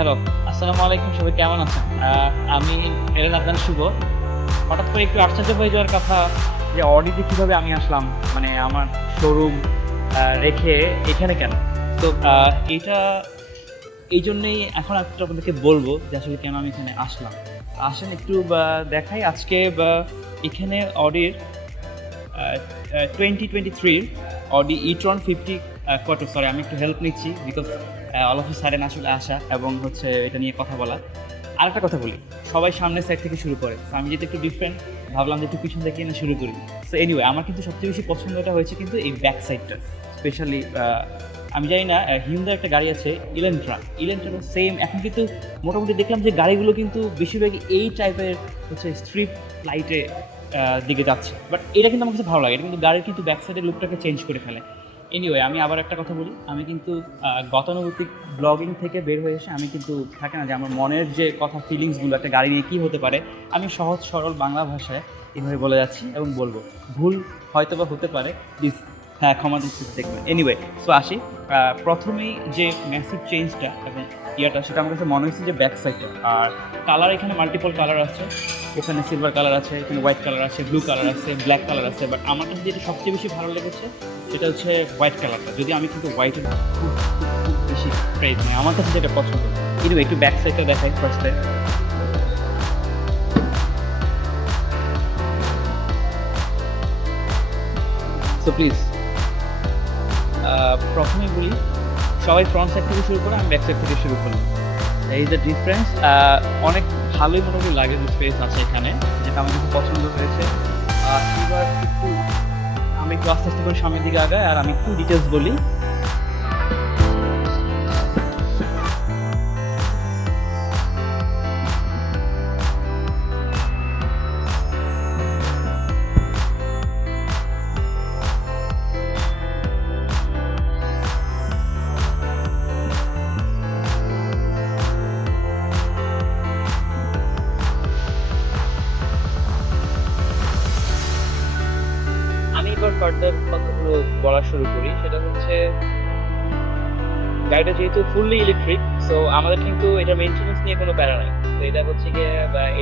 Hello. আসসালামু আলাইকুম, সবাই কেমন আছেন? আমি এলেন আপনার শুভ। হঠাৎ করে একটু আশ্চর্য হয়ে যাওয়ার কথা যে অডিতে কিভাবে আমি আসলাম? মানে আমার শোরুম রেখে এখানে কেন? তো এইটা এইজন্যেই এখন একটু আপনাদেরকে বলবো যে আসলে কেন আমি এখানে আসলাম। আসেন একটু দেখাই আজকে এখানে অডির 2023 অডি e-tron 50 কোয়ার্টার, সরি আমি একটু হেল্প নিচ্ছি because all of a sudden আসলে আসা এবং হচ্ছে এটা নিয়ে কথা বলা। আরেকটা কথা বলি, সবাই সামনের সাইড থেকে শুরু করে, তো আমি যেহেতু একটু ডিফারেন্ট ভাবলাম যে একটু পিছন থেকে না শুরু করি। সো এনিওয়ে আমার কিন্তু সবচেয়ে বেশি পছন্দটা হয়েছে কিন্তু এই ব্যাক সাইডটা স্পেশালি। আমি জানি না, হিউন্ডার একটা গাড়ি আছে ইলেন্ট্রারও সেম। এখন কিন্তু মোটামুটি দেখলাম যে গাড়িগুলো কিন্তু বেশিরভাগই এই টাইপের হচ্ছে স্ট্রিপ লাইটে দিকে যাচ্ছে, বাট এটা কিন্তু আমার কাছে ভালো লাগে। এটা কিন্তু গাড়ির কিন্তু ব্যাক সাইডের লুকটাকে চেঞ্জ করে ফেলে। এনিওয়ে আমি আবার একটা কথা বলি, আমি কিন্তু গতানুগতিক ব্লগিং থেকে বের হয়ে এসে আমি কিন্তু থাকে না যে আমার মনের যে কথা ফিলিংসগুলো একটা গাড়ি নিয়ে কী হতে পারে, আমি সহজ সরল বাংলা ভাষায় এভাবে বলে যাচ্ছি এবং বলবো। ভুল হয়তো বা হতে পারে, প্লিজ হ্যাঁ ক্ষমা দৃষ্টিতে দেখবেন। এনিওয়ে সো আসি, প্রথমেই যে ম্যাসিভ চেঞ্জটা এবং ইয়াটা সেটা আমার কাছে মনে হয়েছে যে ব্যাক সাইডটা। আর কালার এখানে মাল্টিপল কালার আছে, ওখানে সিলভার কালার আছে, এখানে হোয়াইট কালার আছে, ব্লু কালার আছে, ব্ল্যাক কালার আছে, বাট আমার কাছে যেটা সবচেয়ে বেশি ভালো লেগেছে সেটা হচ্ছে হোয়াইট কালারটা। যদি আমি কিন্তু হোয়াইটের খুব খুব বেশি প্রাইস নেই, আমার কাছে যেটা পছন্দ। কিন্তু একটু ব্যাক সাইডটা দেখাই ফার্স্টে। সো প্লিজ প্রথমেই বলি, সবাই ফ্রন্ট সাইড থেকে শুরু করে, আমি ব্যাক সাইড থেকে শুরু করলাম। এই যে ডিফারেন্স অনেক ভালোই মোটামুটি লাগে, যে স্পেস আছে এখানে, যেটা আমার খুব পছন্দ হয়েছে। এবার একটু আমি একটু আস্তে আস্তে করে সামনের দিকে আগাই আর আমি একটু ডিটেলস বলি। আমি এবার ফার্দার কথাগুলো বলা শুরু করি। সেটা হচ্ছে গাড়িটা যেহেতু ফুললি ইলেকট্রিক, সো আমাদের কিন্তু এটা মেনটেনেন্স নিয়ে কোনো প্যারা নাই। তো এটা হচ্ছে গিয়ে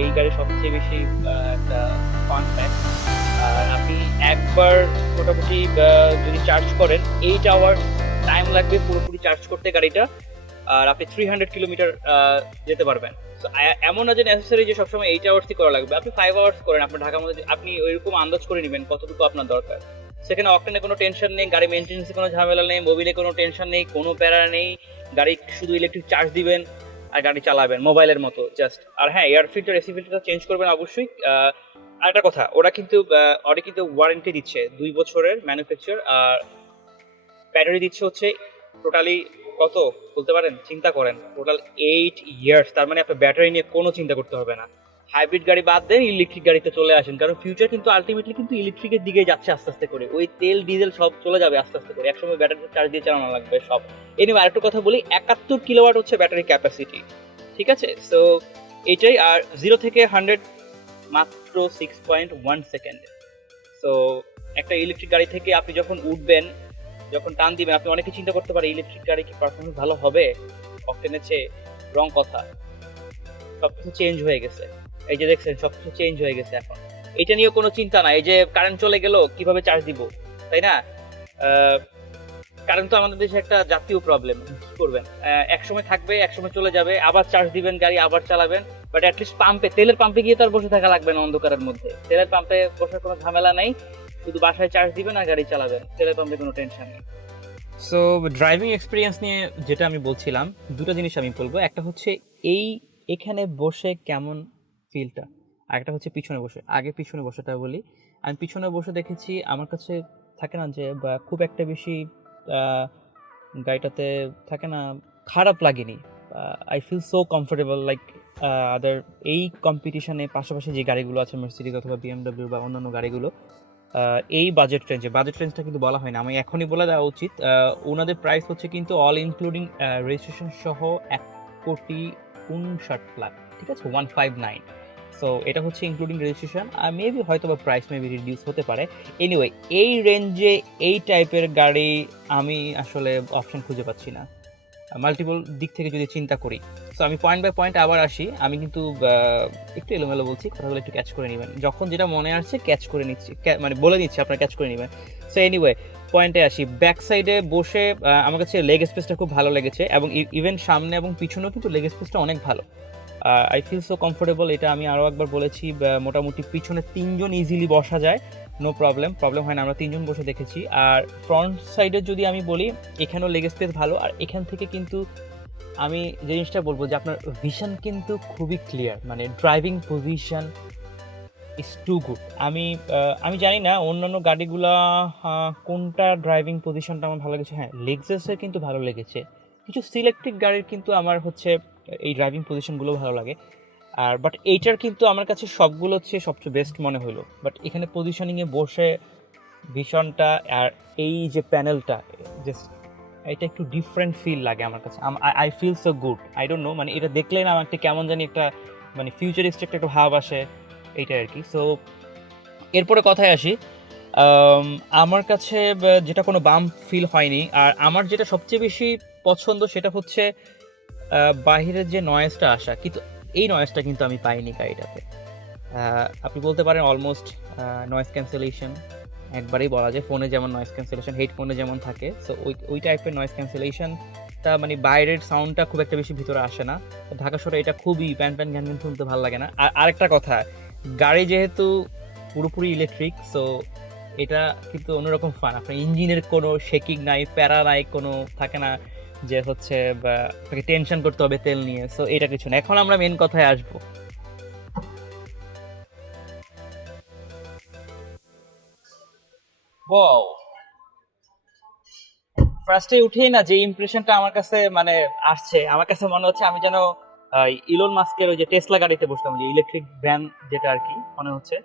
এই গাড়ির সবচেয়ে বেশি একটা ফান ফ্যাক্ট। আর আপনি একবার মোটামুটি যদি চার্জ করেন 8 আওয়ার টাইম লাগবে পুরোপুরি চার্জ করতে গাড়িটা। আর আপনি 300 কিলোমিটার যেতে পারবেন। তো এমন না যে নেসেসারি যে সবসময় 8 আওয়ার্সই করা লাগবে, আপনি 5 আওয়ার্স করেন। আপনার ঢাকার মধ্যে আপনি ওইরকম আন্দাজ করে নেবেন কতটুকু আপনার দরকার। সেখানে অকটেনে কোনো টেনশন নেই, গাড়ি মেনটেন্সে কোনো ঝামেলা নেই, মোবিলে কোনো টেনশন নেই, কোনো প্যারা নেই। গাড়ি শুধু ইলেকট্রিক চার্জ দিবেন আর গাড়ি চালাবেন মোবাইলের মতো জাস্ট। আর হ্যাঁ, এয়ার ফিল্টার এসি ফিল্টারটা চেঞ্জ করবেন অবশ্যই। আরেকটা কথা, ওরা কিন্তু ওয়ারেন্টি দিচ্ছে 2 বছরের ম্যানুফ্যাকচার। আর ব্যাটারি দিচ্ছে হচ্ছে টোটালি কত বলতে পারেন? চিন্তা করেন, টোটাল 8 ইয়ার্স। তার মানে আপনার ব্যাটারি নিয়ে কোনো চিন্তা করতে হবে না। হাইব্রিড গাড়ি বাদ দেন, ইলেকট্রিক গাড়িতে চলে আসেন, কারণ ফিউচার কিন্তু আলটিমেটলি কিন্তু ইলেকট্রিকের দিকে যাচ্ছে আস্তে আস্তে করে। ওই তেল ডিজেল সব চলে যাবে আস্তে আস্তে করে, একসময় ব্যাটারি চার্জ দিয়ে চালানো লাগবে সব। এনিওয়ে আরেকটা কথা বলি, 71 কিলোওয়াট হচ্ছে ব্যাটারি ক্যাপাসিটি, ঠিক আছে? সো এটাই। আর 0 থেকে 100 মাত্র 6.1 সেকেন্ড। সো একটা ইলেকট্রিক গাড়ি থেকে আপনি যখন উঠবেন, যখন টান দিবেন, আপনি অনেকে চিন্তা করতে পারে ইলেকট্রিক গাড়ি কি পারফরমেন্স ভালো হবে অকটেনের চেয়ে। রং কথা, সবকিছু চেঞ্জ হয়ে গেছে। এই যে দেখছেন সবকিছু চেঞ্জ হয়ে গেছে এখন। এটা নিয়ে কোনো চিন্তা নাই। এই যে কারেন্ট চলে গেল কিভাবে চার্জ দিব, তাই না? কারেন্ট তো আমাদের দেশে একটা জাতীয় প্রবলেম। কি করবেন? এক সময় থাকবে, এক সময় চলে যাবে, আবার চার্জ দিবেন, গাড়ি আবার চালাবেন। বাট অ্যাটলিস্ট পাম্পে, তেলের পাম্পে গিয়ে তো আর বসে থাকা লাগবে না অন্ধকারের মধ্যে। তেলের পাম্পে বসার কোনো ঝামেলা নাই, শুধু বাসায় চার্জ দিবেন আর গাড়ি চালাবেন, তেলের পাম্পে কোনো টেনশন নেই। সো ড্রাইভিং এক্সপিরিয়েন্স নিয়ে যেটা আমি বলছিলাম, দুটো জিনিস আমি বলবো। একটা হচ্ছে এই এখানে বসে কেমন ফিলটা, আর একটা হচ্ছে পিছনে বসে। আগে পিছনে বসাটা বলি। আমি পিছনে বসে দেখেছি, আমার কাছে থাকে না যে খুব একটা বেশি আহ, গাড়িটাতে থাকে না, খারাপ লাগেনি। I feel so comfortable like other এই কম্পিটিশনে পাশাপাশি যে গাড়িগুলো আছে মার্সিডিজ অথবা বিএমডব্লিউ বা অন্যান্য গাড়িগুলো এই বাজেট রেঞ্জটা কিন্তু বলা হয় না, আমি এখনই বলে দেওয়া উচিত। ওনাদের প্রাইস হচ্ছে কিন্তু অল ইনক্লুডিং রেজিস্ট্রেশন সহ 1,59,00,000, ঠিক আছে, 159। সো এটা হচ্ছে ইনক্লুডিং রেজিস্ট্রেশন। আর মেবি হয়তো বা প্রাইস মেবি রিডিউস হতে পারে। এনিওয়ে এই রেঞ্জে এই টাইপের গাড়ি আমি আসলে অপশন খুঁজে পাচ্ছি না। মাল্টিপল দিক থেকে যদি চিন্তা করি। সো আমি পয়েন্ট বাই পয়েন্ট আবার আসি। আমি কিন্তু একটু এলোমেলো বলছি, কথাগুলো একটু ক্যাচ করে নেবেন। যখন যেটা মনে আসছে ক্যাচ করে নিচ্ছি, মানে বলে নিচ্ছি, আপনারা ক্যাচ করে নেবেন। সো এনিওয়ে, পয়েন্টে আসি। ব্যাক সাইডে বসে আমার কাছে লেগ স্পেসটা খুব ভালো লেগেছে, এবং ইভেন সামনে এবং পিছনেও কিন্তু লেগ স্পেসটা অনেক ভালো। I feel so comfortable. এটা আমি আরও একবার বলেছি, মোটামুটি পিছনে 3 জন ইজিলি বসা যায়, নো প্রবলেম হয় না, আমরা 3 জন বসে দেখেছি। আর ফ্রন্ট সাইডে যদি আমি বলি, এখানেও লেগ স্পেস ভালো, আর এখান থেকে কিন্তু আমি যে জিনিসটা বলবো যে আপনার ভিশন কিন্তু খুবই ক্লিয়ার, মানে driving position is too good. আমি জানি না অন্যান্য গাড়িগুলা কোনটা ড্রাইভিং পজিশনটা আমার ভালো লেগেছে। হ্যাঁ, লেক্সাসের কিন্তু ভালো লেগেছে, কিছু সিলেক্টিভ গাড়ির কিন্তু আমার হচ্ছে এই ড্রাইভিং পজিশনগুলো ভালো লাগে। আর বাট এইটার কিন্তু আমার কাছে সবগুলো হচ্ছে সবচেয়ে বেস্ট মনে হলো। বাট এখানে পজিশনিংয়ে বসে ভিশনটা আর এই যে প্যানেলটা, জাস্ট এটা একটু ডিফারেন্ট ফিল লাগে আমার কাছে। I feel so good, I don't know, মানে এটা দেখলেই না আমার একটা কেমন জানি একটা মানে ফিউচারিস্টিক একটা ভাব আসে, এইটাই আর কি। সো এরপরে কথায় আসি। আমার কাছে যেটা কোনো বাম্প ফিল হয়নি। আর আমার যেটা সবচেয়ে বেশি পছন্দ সেটা হচ্ছে বাহিরের যে নয়েজটা আসা, কিন্তু এই নয়েজটা কিন্তু আমি পাইনি গাড়িটাতে। আপনি বলতে পারেন অলমোস্ট নয়েজ ক্যান্সেলেশন, একবারেই বলা যায়। ফোনে যেমন নয়েজ ক্যান্সেলেশন, হেডফোনে যেমন থাকে, সো ওই টাইপের নয়েজ ক্যান্সেলেশনটা, মানে বাইরের সাউন্ডটা খুব একটা বেশি ভিতরে আসে না। ঢাকা শহরে এটা খুবই প্যান প্যান ঘ্যান ঘ্যান শুনতে ভালো লাগে না। আর আরেকটা কথা, গাড়ি যেহেতু পুরোপুরি ইলেকট্রিক, সো এটা কিন্তু অন্যরকম ফান। আপনার ইঞ্জিনের কোনো শেকিং নাই, প্যারা নাই, কোনো থাকে না যে হচ্ছে বা আপনাকে টেনশন করতে হবে তেল নিয়ে। সো এটা কিছু না। এখন আমরা মেন কথায় আসবো। ওয়াও, ফার্স্টে উঠেই না যে ইমপ্রেশনটা আমার কাছে মানে আসছে, আমার কাছে মনে হচ্ছে আমি যেন ইলন মাস্কের ওই যে টেসলা গাড়িতে বসতাম, যে ইলেকট্রিক ভ্যান যেটা আর কি মনে হচ্ছে।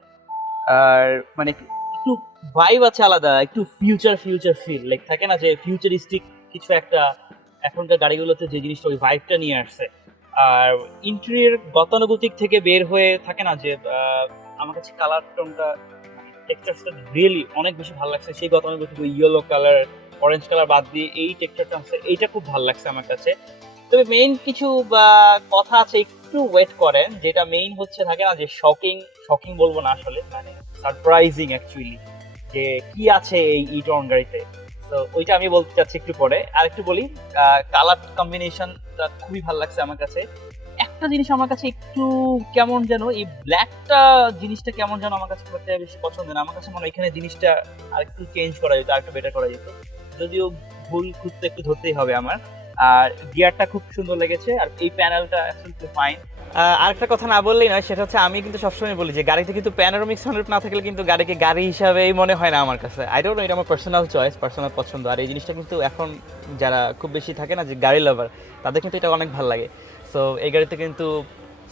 আর মানে একটু ভাইব আছে আলাদা, একটু ফিউচার ফিউচার ফিল, লাইক থাকে না যে ফিউচারিস্টিক কিছু একটা এখনকার গাড়িগুলোতে যে জিনিসটা, ওই ভাইবটা নিয়ে আসছে। আর ইন্টেরিয়র গতানুগতিক থেকে বের হয়ে থাকে না যে আমার কাছে কালার টোনটা, টেক্সচারটা রিয়েলি অনেক বেশি ভালো লাগছে। সেই গতানুগতিক ওই ইয়েলো কালার, অরেঞ্জ কালার বাদ দিয়ে এই টেক্সচারটা আছে, এইটা খুব ভালো লাগছে আমার কাছে। তবে মেইন কিছু কথা আছে, একটু ওয়েট করেন। যেটা মেইন হচ্ছে থাকে না যে শকিং, শকিং বলবো না আসলে, মানে সারপ্রাইজিং অ্যাকচুয়ালি, যে কি আছে এই ইটন গাড়িতে। তো ওইটা আমি বলতে চাচ্ছি একটু পরে। আর একটু বলি, কালার কম্বিনেশনটা খুবই ভালো লাগছে আমার কাছে। একটা জিনিস আমার কাছে একটু কেমন যেন, এই ব্ল্যাকটা জিনিসটা কেমন যেন আমার কাছে খুব একটা বেশি পছন্দ না। আমার কাছে মনে হয় এখানে জিনিসটা আরেকটু চেঞ্জ করা যেত, আরেকটু বেটার করা যেত। যদিও ভুল খুঁজতে একটু ধরতেই হবে আমার। আর গিয়ারটা খুব সুন্দর লেগেছে, আর এই প্যানেলটা অ্যাবসলিউটলি ফাইন। আরেকটা কথা না বললেই নয়, সেটা হচ্ছে আমি কিন্তু সবসময় বলি যে গাড়িতে কিন্তু প্যানোরামিক সানরুফ না থাকলে কিন্তু গাড়িকে গাড়ি হিসাবেই মনে হয় না আমার কাছে। আই ডোন্ট নো, এটা আমার পার্সোনাল চয়েস, পার্সোনাল পছন্দ। আর এই জিনিসটা কিন্তু এখন যারা খুব বেশি থাকে না যে গাড়ি লাভার, তাদের কিন্তু এটা অনেক ভালো লাগে। সো এই গাড়িতে কিন্তু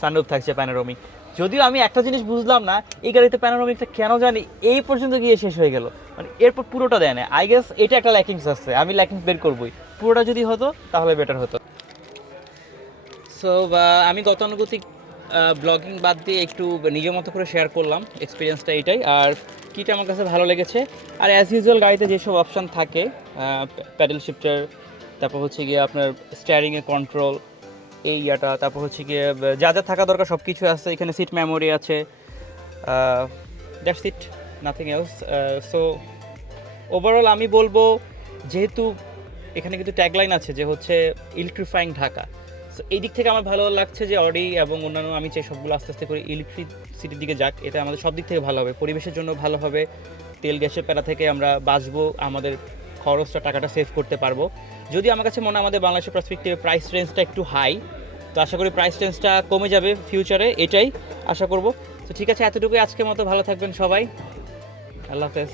সানরুফ থাকছে প্যানোরামিক। যদিও আমি একটা জিনিস বুঝলাম না, এই গাড়িতে প্যানোরামিকটা কেন জানি এই পর্যন্ত গিয়ে শেষ হয়ে গেল, মানে এরপর পুরোটা দেয় না। আই গেস এটা একটা ল্যাকিংস আছে, আমি ল্যাকিংস বের করবোই। পুরোটা যদি হতো তাহলে বেটার হতো। সো আমি গতানুগতিক ব্লগিং বাদ দিয়ে একটু নিজের মতো করে শেয়ার করলাম এক্সপিরিয়েন্সটা, এটাই। আর কিটা আমার কাছে ভালো লেগেছে। আর অ্যাজ ইউজুয়াল গাড়িতে যেসব অপশান থাকে, প্যাডেল শিফটার, তারপর হচ্ছে গিয়ে আপনার স্টিয়ারিংয়ের কন্ট্রোল, এই ইয়াটা, তারপর হচ্ছে গিয়ে যা যা থাকা দরকার সব কিছু আছে এখানে। সিট মেমোরি আছে, that's it, nothing else. So overall আমি বলবো, যেহেতু এখানে কিন্তু ট্যাগলাইন আছে যে হচ্ছে ইলেকট্রিফাইং ঢাকা, সো এই দিক থেকে আমার ভালো লাগছে যে অডি এবং অন্যান্য আমি চাই সবগুলো আস্তে আস্তে করে ইলেকট্রিসিটির দিকে যাক। এটা আমাদের সব দিক থেকে ভালো হবে, পরিবেশের জন্য ভালো হবে, তেল গ্যাসের প্যারা থেকে আমরা বাঁচবো, আমাদের খরচটা টাকাটা সেভ করতে পারবো। যদি আমার কাছে মনে হয় আমাদের বাংলাদেশের পার্সপেক্টিভে প্রাইস রেঞ্জটা একটু হাই, তো আশা করি প্রাইস রেঞ্জটা কমে যাবে ফিউচারে, এটাই আশা করব। তো ঠিক আছে, এতটুকুই আজকের মতো। ভালো থাকবেন সবাই, আল্লাহ হাফেজ।